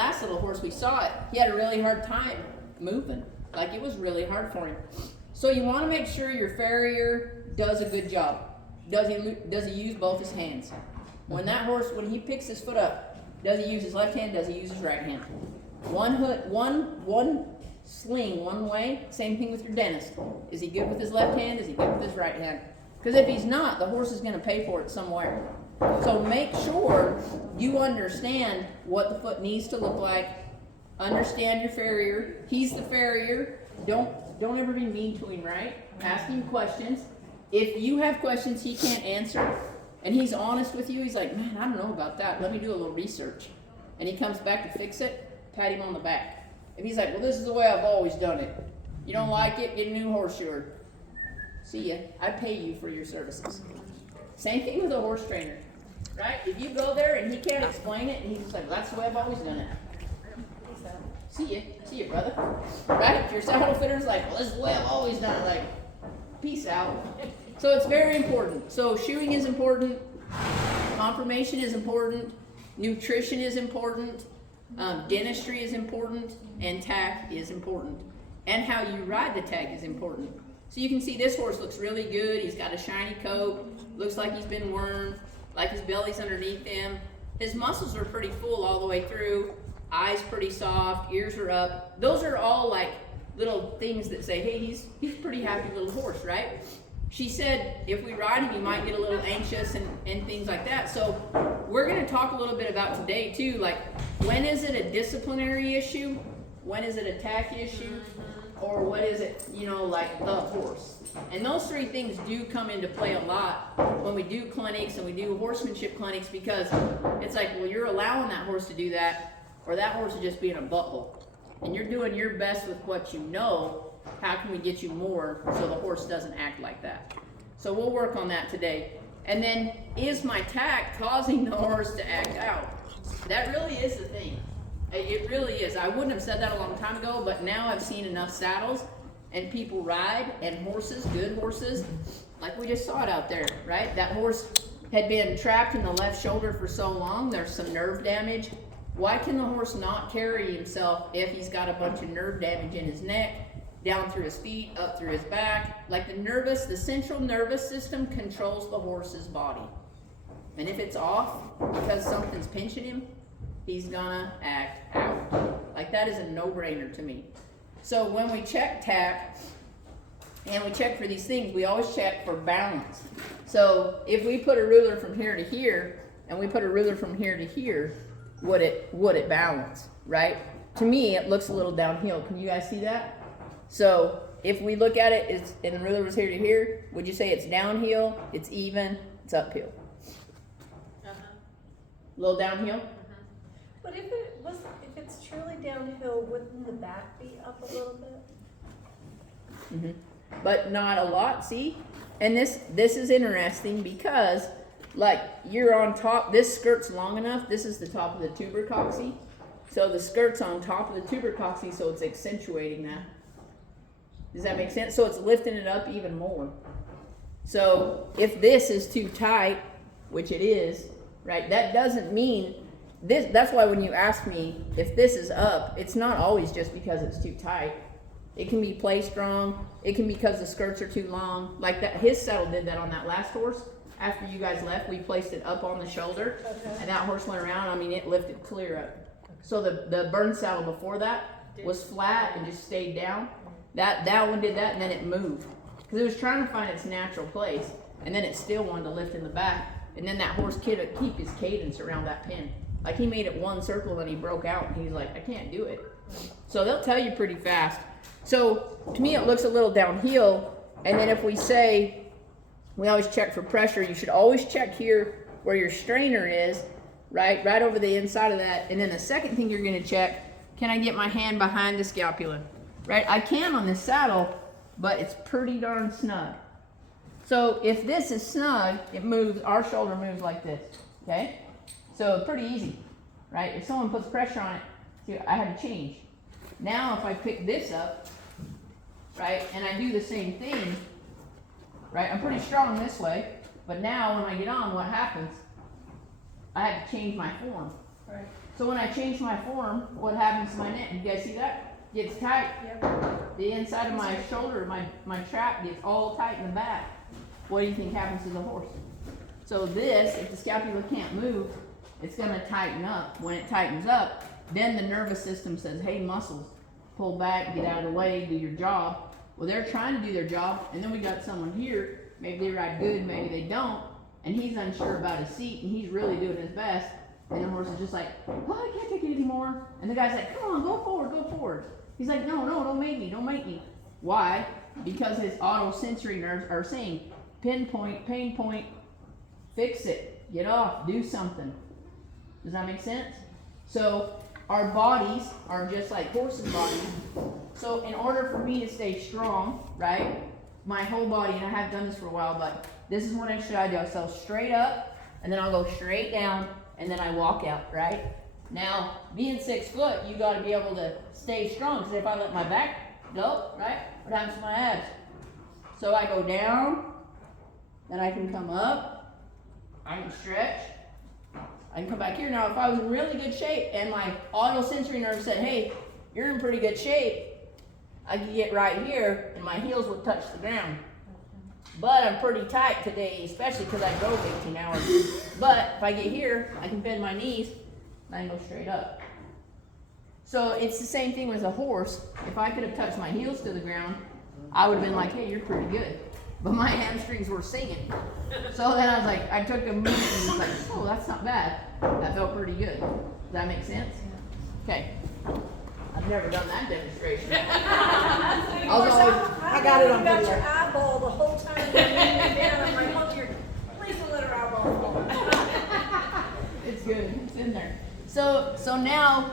last little horse we saw it, he had a really hard time moving. Like it was really hard for him. So you want to make sure your farrier does a good job. Does he use both his hands? When that horse, when he picks his foot up, does he use his left hand? Does he use his right hand? One sling one way. Same thing with your dentist. Is he good with his left hand? Is he good with his right hand? Because if he's not, the horse is going to pay for it somewhere. So make sure you understand what the foot needs to look like. Understand your farrier. He's the farrier. Don't ever be mean to him, right? Ask him questions. If you have questions he can't answer, and he's honest with you, he's like, man, I don't know about that. Let me do a little research. And he comes back to fix it, pat him on the back. If he's like, well, this is the way I've always done it. You don't like it, get a new horse shoer. See ya. I pay you for your services. Same thing with a horse trainer, right? If you go there and he can't explain it, and he's just like, well, that's the way I've always done it. See ya, brother. Right? If your saddle fitter's like, well, this is the way I've always done it. Like, peace out. So it's very important. So shoeing is important. Conformation is important. Nutrition is important. Dentistry is important. And tack is important. And how you ride the tack is important. So you can see this horse looks really good. He's got a shiny coat. Looks like he's been wormed. Like his belly's underneath him. His muscles are pretty full all the way through. Eyes pretty soft. Ears are up. Those are all like little things that say, hey, he's pretty happy little horse, right? She said if we ride him, he might get a little anxious and things like that. So we're going to talk a little bit about today too, like when is it a disciplinary issue? When is it a tack issue? Or what is it, like the horse? And those three things do come into play a lot when we do clinics and we do horsemanship clinics, because it's like, well, you're allowing that horse to do that, or that horse is just being a butthole. And you're doing your best with what you know. How can we get you more so the horse doesn't act like that? So we'll work on that today. And then, is my tack causing the horse to act out? That really is the thing. It really is. I wouldn't have said that a long time ago, but now I've seen enough saddles and people ride, and horses, good horses, like we just saw it out there, right? That horse had been trapped in the left shoulder for so long, there's some nerve damage. Why can the horse not carry himself if he's got a bunch of nerve damage in his neck, down through his feet, up through his back? Like the central nervous system controls the horse's body. And if it's off because something's pinching him, he's gonna act out. Like that is a no-brainer to me. So when we check tack and we check for these things, we always check for balance. So if we put a ruler from here to here and we put a ruler from here to here, would it balance, right? To me, it looks a little downhill. Can you guys see that? So if we look at it, and the ruler was here to here, would you say it's downhill, it's even, it's uphill? A little downhill? But if it's truly downhill, wouldn't the back be up a little bit? But not a lot, see? And this is interesting because, like, you're on top, this skirt's long enough, this is the top of the tubercoxy. So the skirt's on top of the tubercoxy, so it's accentuating that. Does that make sense? So it's lifting it up even more. So if this is too tight, which it is, right, that doesn't mean this. That's why when you ask me if this is up, it's not always just because it's too tight. It can be placed wrong. It can be because the skirts are too long. Like that, his saddle did that on that last horse. After you guys left, we placed it up on the shoulder, and that horse went around. I mean, it lifted clear up. So the burn saddle before that was flat and just stayed down. That one did that, and then it moved because it was trying to find its natural place, and then it still wanted to lift in the back. And then that horse could keep his cadence around that pin. Like he made it one circle and he broke out, and he's like, I can't do it. So they'll tell you pretty fast. So to me, it looks a little downhill. And then if we say, we always check for pressure, you should always check here where your strainer is, right over the inside of that. And then the second thing you're going to check, can I get my hand behind the scapula? Right? I can on this saddle, but it's pretty darn snug. So if this is snug, it moves, our shoulder moves like this, okay? So pretty easy, right? If someone puts pressure on it, see, I had to change. Now if I pick this up, right, and I do the same thing, right, I'm pretty strong this way, but now when I get on, what happens? I had to change my form. Right. So when I change my form, what happens to my neck? You guys see that? Gets tight. Yep. The inside of my shoulder, my trap gets all tight in the back. What do you think happens to the horse? So this, if the scapula can't move, it's gonna tighten up. When it tightens up, then the nervous system says, hey, muscles, pull back, get out of the way, do your job. Well, they're trying to do their job, and then we got someone here, maybe they ride good, maybe they don't, and he's unsure about his seat, and he's really doing his best, and the horse is just like, oh, I can't take it anymore. And the guy's like, come on, go forward, go forward. He's like, no, don't make me, don't make me. Why? Because his autosensory nerves are saying, pinpoint, pain point, fix it, get off, do something. Does that make sense? So our bodies are just like horses' bodies. So in order for me to stay strong, right, my whole body, and I haven't done this for a while, but this is what I should do. I'll straight up, and then I'll go straight down, and then I walk out, right? Now, being 6 foot, you gotta be able to stay strong, because if I let my back go, right, what happens to my abs? So I go down, then I can come up, I can stretch, I can come back here. Now, if I was in really good shape and my autosensory nerve said, hey, you're in pretty good shape, I could get right here and my heels would touch the ground. But I'm pretty tight today, especially because I drove 18 hours. But if I get here, I can bend my knees and I can go straight up. So it's the same thing with a horse. If I could have touched my heels to the ground, I would have been like, hey, you're pretty good. But my hamstrings were singing. So then I was like, I took a move and was like, oh, that's not bad. That felt pretty good. Does that make sense? Okay. I've never done that demonstration. I got it on You got video. your eyeball the whole time you're leaning down. I'm like, oh, please don't let her eyeball fall. It's good. It's in there. So now